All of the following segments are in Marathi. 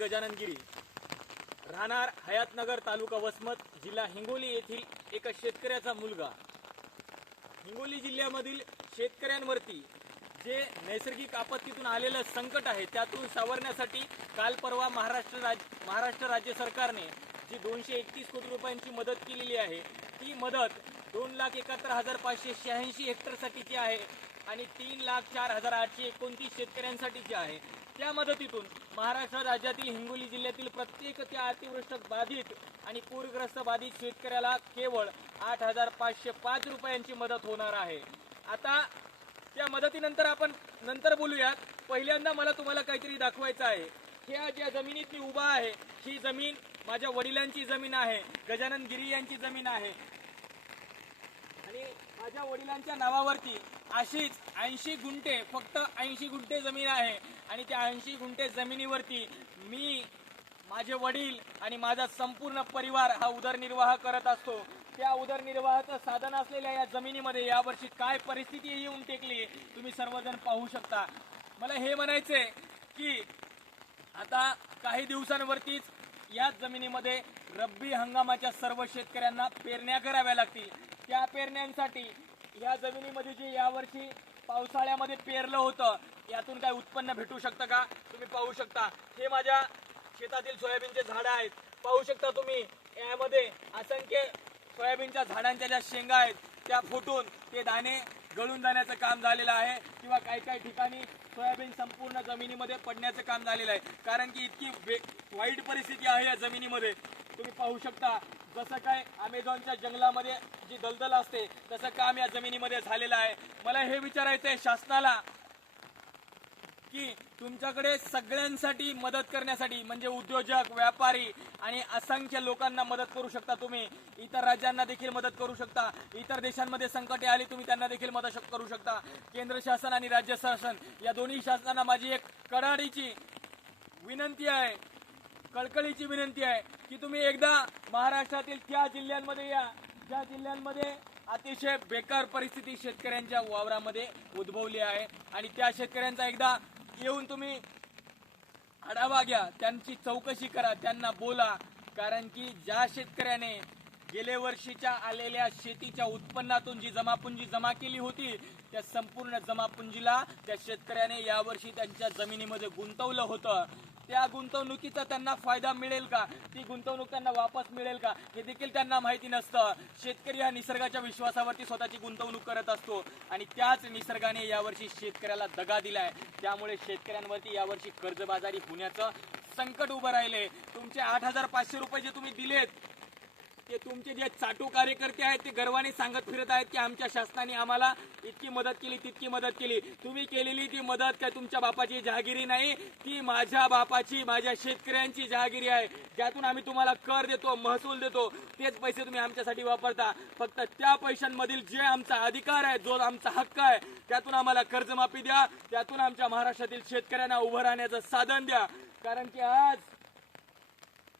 गजानन गिरी, राहणार हयातनगर, तालुका वसमत, जिल्हा हिंगोली येथील एका शेतकऱ्याचा मुलगा. हिंगोली जिल्ह्यामधील शेतकऱ्यांवरती जे नैसर्गिक आपत्तीतून आलेलं संकट आहे त्यातून सावरण्यासाठी काल परवा महाराष्ट्र राज्य सरकारने जी 231 कोटी रुपयांची मदत केलेली आहे ती मदत 2,71,586 हेक्टरसाठीची आहे आणि 3,04,829 शेतकऱ्यांसाठीची आहे. त्या मदतीतून महाराष्ट्र राज्यातील हिंगोली जिल्ह्यातील प्रत्येक त्या अतिवृष्टी बाधित आणि पूरग्रस्त बाधित शेतकऱ्याला केवळ 8,505 रुपयांची मदत होणार आहे. आता त्या मदतीनंतर आपण नंतर बोलूयात. पहिल्यांदा मला तुम्हाला काहीतरी दाखवायचं आहे. ह्या ज्या जमिनीत मी उभा आहे ही जमीन माझ्या वडिलांची जमीन आहे, गजानन गिरी यांची जमीन आहे आणि माझ्या वडिलांच्या नावावरती अशीच 80 गुंठे, फक्त 80 गुंठे जमीन आहे आणि त्या 80 गुंठे जमिनीवरती मी, माझे वडील आणि माझा संपूर्ण परिवार हा उदरनिर्वाह करत असतो. त्या उदरनिर्वाहाचं साधन असलेल्या या जमिनीमध्ये यावर्षी काय परिस्थिती येऊन टेकली तुम्ही सर्वजण पाहू शकता. मला हे म्हणायचंय की आता काही दिवसांवरतीच याच जमिनीमध्ये रब्बी हंगामाच्या सर्व शेतकऱ्यांना पेरण्या कराव्या लागतील. त्या पेरण्यांसाठी या जमिनीमध्ये जे यावर्षी पावसाळ्यामध्ये पेरलं होतं यातून काय उत्पन्न भेटू शकतं का? तुम्ही पाहू शकता. हे माझ्या शेतातील सोयाबीनचे झाडं आहेत. पाहू शकता तुम्ही, यामध्ये असंख्य सोयाबीनच्या झाडांच्या ज्या शेंगा आहेत त्या फुटून ते दाणे गळून जाण्याचं काम झालेलं आहे किंवा काही ठिकाणी सोयाबीन संपूर्ण जमिनीमध्ये पडण्याचं काम झालेलं आहे. कारण की इतकी वाईट परिस्थिती आहे या जमिनीमध्ये. तुम्ही पाहू शकता जसं काय अमेझॉनच्या जंगलामध्ये जी दलदल असते तसं काम या जमिनीमध्ये झालेलं आहे. मला हे विचारायचं आहे शासनाला की तुमच्याकडे सगळ्यांसाठी मदत करण्यासाठी म्हणजे उद्योजक, व्यापारी आणि असंख्य लोकांना मदत करू शकता. तुम्ही इतर राज्यांना देखील मदत करू शकता. इतर देशांमध्ये संकटे आली तुम्ही त्यांना देखील मदत करू शकता. केंद्र शासन आणि राज्य शासन या दोन्ही शासनांना माझी एक कडाडीची विनंती आहे, कळकळीची विनंती आहे की तुम्ही एकदा महाराष्ट्रातील त्या जिल्ह्यांमध्ये या ज्या जिल्ह्यांमध्ये अतिशय बेकार परिस्थिती शेतकऱ्यांच्या वावरामध्ये उद्भवली आहे आणि त्या शेतकऱ्यांचा एकदा येऊन तुम्ही आढावा घ्या, त्यांची चौकशी करा, त्यांना बोला. कारण की ज्या शेतकऱ्याने गेल्या वर्षीच्या आलेल्या शेतीच्या उत्पन्नातून जी जमापुंजी जमा केली होती त्या संपूर्ण जमापुंजीला त्या शेतकऱ्याने यावर्षी त्यांच्या जमिनीमध्ये गुंतवलं होतं. त्या गुंतवणुकीचा त्यांना फायदा मिळेल का, ती गुंतवणूक त्यांना वापस मिळेल का हे देखील त्यांना माहिती नसतं. शेतकरी हा निसर्गाच्या विश्वासावरती स्वतःची गुंतवणूक करत असतो आणि त्याच निसर्गाने यावर्षी शेतकऱ्याला दगा दिलाय. त्यामुळे शेतकऱ्यांवरती यावर्षी कर्जबाजारी होण्याचं संकट उभं राहिले. तुमचे 8,500 रुपये जे तुम्ही दिलेत ते तुमचे जे चाटू कार्यकर्ते आहेत ते गर्वाने सांगत फिरत आहेत की आमच्या शासनाने आम्हाला इतकी मदत केली, तितकी मदत केली. तुम्ही केलेली ती मदत काय तुमच्या बापाची जहागिरी नाही, ती माझ्या बापाची, माझ्या शेतकऱ्यांची जहागिरी आहे. ज्यातून आम्ही तुम्हाला कर देतो, महसूल देतो, तेच पैसे तुम्ही आमच्यासाठी वापरता. फक्त त्या पैशांमधील जे आमचा अधिकार आहे, जो आमचा हक्क आहे त्यातून आम्हाला कर्जमाफी द्या, त्यातून आमच्या महाराष्ट्रातील शेतकऱ्यांना उभं राहण्याचं साधन द्या. कारण की आज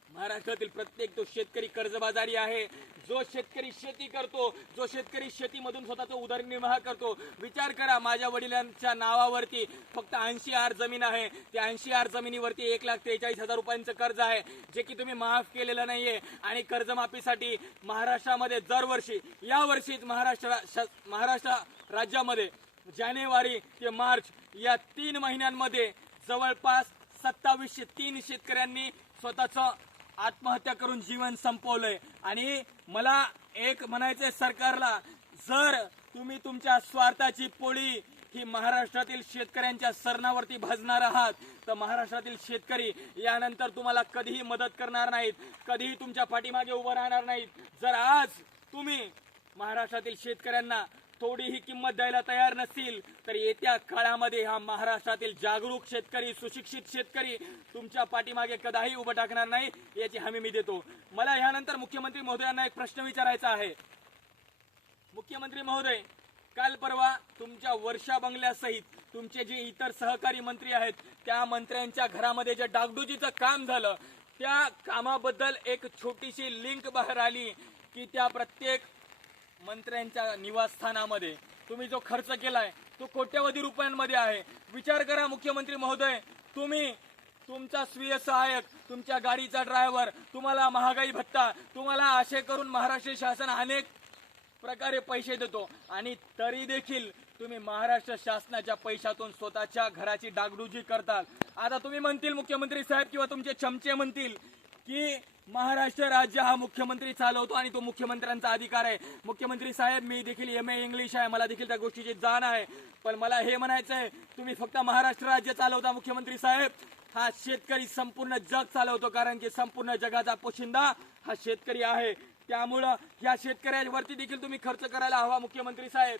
महाराष्ट्रातील प्रत्येक तो शेतकरी कर्जबाजारी आहे. जो शेतकरी शेती करतो, जो शेतकरी शेतीमधून स्वतःचा उदरनिर्वाह करतो. विचार करा, माझ्या वडिलांच्या नावावरती फक्त 80 आर जमीन आहे. त्या 80 आर जमिनीवरती 1,43,000 रुपयांचं कर्ज आहे जे की तुम्ही माफ केलेलं नाहीये. आणि कर्जमाफीसाठी महाराष्ट्रामध्ये दरवर्षी, यावर्षीच महाराष्ट्र राज्यामध्ये जानेवारी ते मार्च या 3 महिन्यांमध्ये जवळपास 2703 शेतकऱ्यांनी स्वतःचं आत्महत्या करून जीवन संपवलंय. आणि मला एक म्हणायचंय सरकारला, जर तुम्ही तुमच्या स्वार्थाची पोळी ही महाराष्ट्रातील शेतकऱ्यांच्या सरणावरती भाजणार आहात तर महाराष्ट्रातील शेतकरी यानंतर तुम्हाला कधीही मदत करणार नाहीत, कधीही तुमच्या पाठीमागे उभं राहणार नाहीत. जर आज तुम्ही महाराष्ट्रातील शेतकऱ्यांना थोडीही किंमत द्यायला तयार नसतील तर येत्या काळामध्ये हा महाराष्ट्रातील जागरूक शेतकरी, सुशिक्षित शेतकरी तुमच्या पाठीमागे कदाही उभं टाकणार नाही याची हमी मी देतो. मला यानंतर मुख्यमंत्री महोदयांना एक प्रश्न विचारायचा आहे. मुख्यमंत्री महोदय, काल परवा तुमच्या वर्षा बंगल्यासहित तुमचे जे इतर सहकारी मंत्री आहेत त्या मंत्र्यांच्या घरामध्ये जे डागडुजीचं काम झालं त्या कामाबद्दल एक छोटीशी लिंक बाहेर आली की त्या प्रत्येक मंत्र्यांच्या निवासस्थानामध्ये तुम्ही जो खर्च केलाय तो कोट्यवधी रुपयांमध्ये आहे. विचार करा मुख्यमंत्री महोदय, तुम्ही तुमचा स्वीय सहाय्यक, तुमच्या गाडीचा ड्रायव्हर, तुम्हाला महागाई भत्ता, तुम्हाला असे करून महाराष्ट्र शासन अनेक प्रकारे पैसे देतो आणि तरी देखील तुम्ही महाराष्ट्र शासनाच्या पैशातून स्वतःच्या घराची डागडुजी करतात. आता तुम्ही म्हणतील मुख्यमंत्री साहेब किंवा तुमचे चमचे म्हणतील की महाराष्ट्र राज्य हा मुख्यमंत्री चालवतो आणि तो मुख्यमंत्र्यांचा अधिकार आहे. मुख्यमंत्री साहेब, मी देखील MA इंग्लिश आहे, मला देखील त्या गोष्टीची जाण आहे, पण मला हे म्हणायचं आहे, तुम्ही फक्त महाराष्ट्र राज्य चालवता मुख्यमंत्री साहेब, हा शेतकरी संपूर्ण जग चालवतो, कारण की संपूर्ण जगाचा पोशिंदा हा शेतकरी आहे. त्यामुळं या शेतकऱ्यांवरती देखील तुम्ही खर्च करायला हवा मुख्यमंत्री साहेब.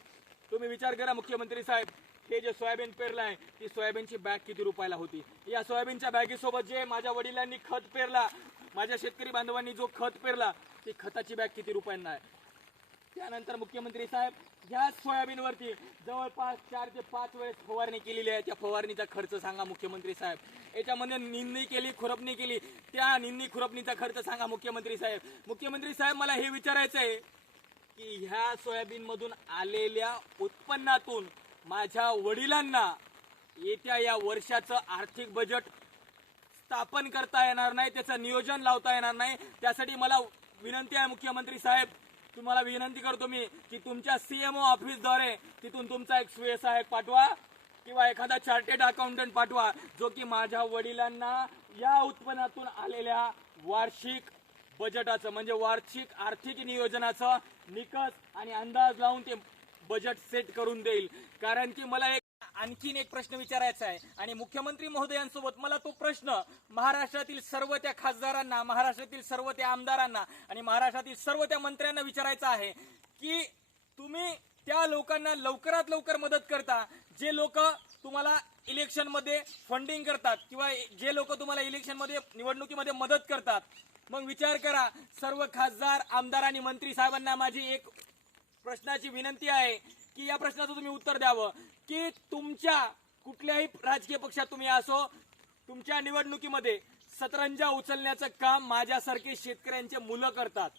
तुम्ही विचार करा मुख्यमंत्री साहेब, हे जे सोयाबीन पेरलं आहे ती सोयाबीनची बॅग किती रुपयाला होती? या सोयाबीनच्या बॅगेसोबत जे माझ्या वडिलांनी खत पेरला, माझ्या शेतकरी बांधवांनी जो खत पेरला, ती खताची बॅग किती रुपयांना आहे? त्यानंतर मुख्यमंत्री साहेब, या सोयाबीनवरती जवळपास 4 ते 5 वेळेस फवारणी केलेली आहे. त्या फवारणीचा खर्च सांगा मुख्यमंत्री साहेब. याच्यामध्ये निंदणी केली, खुरपणी केली, त्या निंदणी खुरपणीचा खर्च सांगा मुख्यमंत्री साहेब. मुख्यमंत्री साहेब, मला हे विचारायचं आहे की ह्या सोयाबीन मधून आलेल्या उत्पन्नातून माझ्या वडिलांना येत्या या वर्षाचं आर्थिक बजेट स्थापन करता येणार नाही, त्याचं नियोजन लावता येणार नाही. त्यासाठी मला विनंती आहे मुख्यमंत्री साहेब, तुम्हाला विनंती करतो मी की तुमच्या CMO ऑफिसद्वारे तिथून तुमचा एक स्वीय सहाय्यक पाठवा किंवा एखादा चार्टेड अकाउंटंट पाठवा, जो की माझ्या वडिलांना या उत्पन्नातून आलेल्या वार्षिक बजेटाचं म्हणजे वार्षिक आर्थिक नियोजनाचं निकष आणि अंदाज लावून ते बजेट सेट करून देईल. कारण की मला आणखीन एक प्रश्न विचारायचा आहे आणि मुख्यमंत्री महोदयांसोबत मला तो प्रश्न महाराष्ट्रातील सर्व त्या खासदारांना, महाराष्ट्रातील सर्व त्या आमदारांना आणि महाराष्ट्रातील सर्व त्या मंत्र्यांना विचारायचा आहे की तुम्ही त्या लोकांना लवकरात लवकर मदत करता जे लोक तुम्हाला इलेक्शन मध्ये फंडिंग करतात किंवा जे लोक तुम्हाला इलेक्शन मध्ये निवडणुकीमध्ये मदत करतात. मग विचार करा, सर्व खासदार, आमदार आणि मंत्री साहेबांना माझी एक प्रश्नाची विनंती आहे की या प्रश्नाचं तुम्ही उत्तर द्यावं की तुमच्या कुठल्याही राजकीय पक्षात तुम्ही असो, तुमच्या निवडणुकीमध्ये सतरंजा उचलण्याचं काम माझ्यासारखे शेतकऱ्यांचे मुलं करतात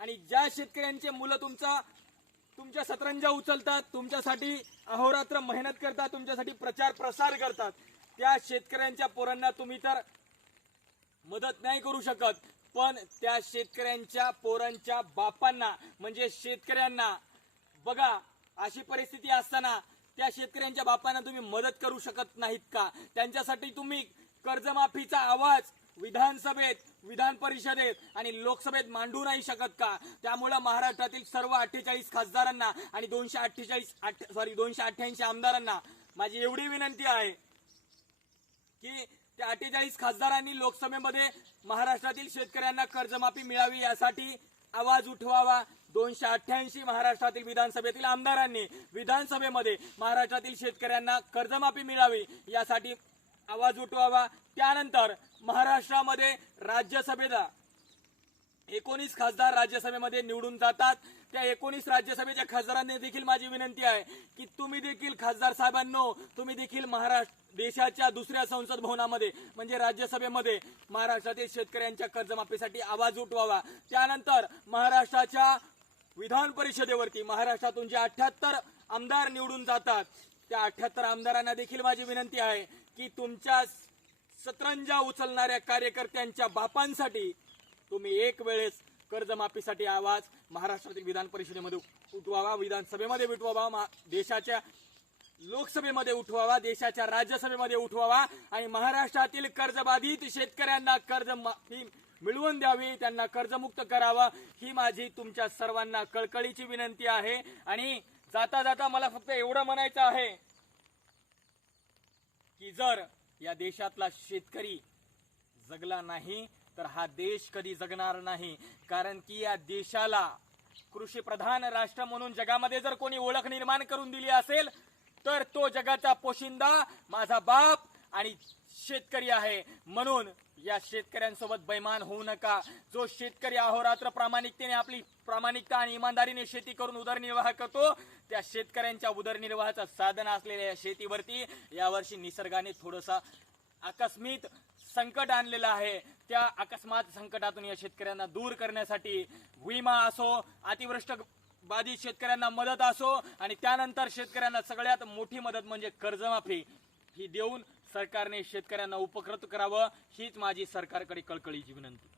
आणि ज्या शेतकऱ्यांचे मुलं तुमच्या सतरंजा उचलतात, तुमच्यासाठी अहोरात्र मेहनत करतात, तुमच्यासाठी प्रचार प्रसार करतात, त्या शेतकऱ्यांच्या पोरांना तुम्ही तर मदत नाही करू शकत, पण त्या शेतकऱ्यांच्या पोरांच्या बापांना म्हणजे शेतकऱ्यांना बघा, अशी परिस्थिती असताना त्या शेतकऱ्यांच्या बापांना तुम्ही मदत करू शकत नाहीत का? त्यांच्यासाठी तुम्ही कर्जमाफीचा आवाज विधानसभेत, विधान परिषदेत आणि लोकसभेत मांडू नाही शकत का? त्यामुळे महाराष्ट्रातील सर्व 48 खासदारांना आणि 288 आमदारांना माझी एवढी विनंती आहे की त्या 48 खासदारांनी लोकसभेमध्ये महाराष्ट्रातील शेतकऱ्यांना कर्जमाफी मिळावी यासाठी आवाज उठवावा. 288 महाराष्ट्रातील विधानसभेतील आमदारांनी विधानसभेमध्ये महाराष्ट्रातील शेतकऱ्यांना कर्जमाफी मिळावी यासाठी आवाज उठवावा. त्यानंतर महाराष्ट्रामध्ये राज्यसभेला 19 खासदार राज्यसभेमध्ये निवडून जातात. त्या 19 राज्यसभेच्या खासदारांनी देखील माझी विनंती आहे की तुम्ही देखील खासदार साहेबांनो, तुम्ही देखील देशाच्या दुसऱ्या संसद भवनामध्ये म्हणजे राज्यसभेमध्ये महाराष्ट्रातील शेतकऱ्यांच्या कर्जमाफीसाठी आवाज उठवावा. त्यानंतर महाराष्ट्राच्या विधान परिषदेवरती महाराष्ट्रातून जे 78 आमदार निवडून जातात त्या 78 आमदारांना देखील माझी विनंती आहे की तुमच्या सतरंजा उचलणाऱ्या कार्यकर्त्यांच्या बापांसाठी तुम्ही एक वेळेस कर्जमाफीसाठी आवाज महाराष्ट्रातील विधान परिषदेमध्ये उठवावा, विधानसभेमध्ये उठवावा, देशाच्या लोकसभेमध्ये उठवावा, देशाच्या राज्यसभेमध्ये उठवावा आणि महाराष्ट्रातील कर्जबाधित शेतकऱ्यांना कर्जमाफी मिळवून द्यावी, त्यांना कर्जमुक्त करावं, ही माझी तुमच्या सर्वांना कळकळीची विनंती आहे. आणि जाता जाता मला फक्त एवढं म्हणायचं आहे की जर या देशातला शेतकरी जगला नाही तर हा देश कधी जगणार नाही. कारण की या देशाला कृषी प्रधान राष्ट्र म्हणून जगामध्ये जर कोणी ओळख निर्माण करून दिली असेल तर तो जगाचा पोशिंदा माझा बाप आणि शेतकरी आहे. म्हणून या शेतकऱ्यांसोबत बैमान होऊ नका. जो शेतकरी अहोरात्र प्रामाणिकतेने आपली प्रामाणिकता आणि इमानदारीने शेती करून उदरनिर्वाह करतो त्या शेतकऱ्यांच्या उदरनिर्वाहाचं साधन असलेल्या या शेतीवरती यावर्षी निसर्गाने थोडंसं आकस्मिक संकट आणलेलं आहे. त्या अकस्मात संकटातून या शेतकऱ्यांना दूर करण्यासाठी विमा असो, अतिवृष्टी बाधित शेतकऱ्यांना मदत असो आणि त्यानंतर शेतकऱ्यांना सगळ्यात मोठी मदत म्हणजे कर्जमाफी ही देऊन सरकारने शेतकऱ्यांना उपकृत करावं हीच माझी सरकारकडे कळकळीची विनंती.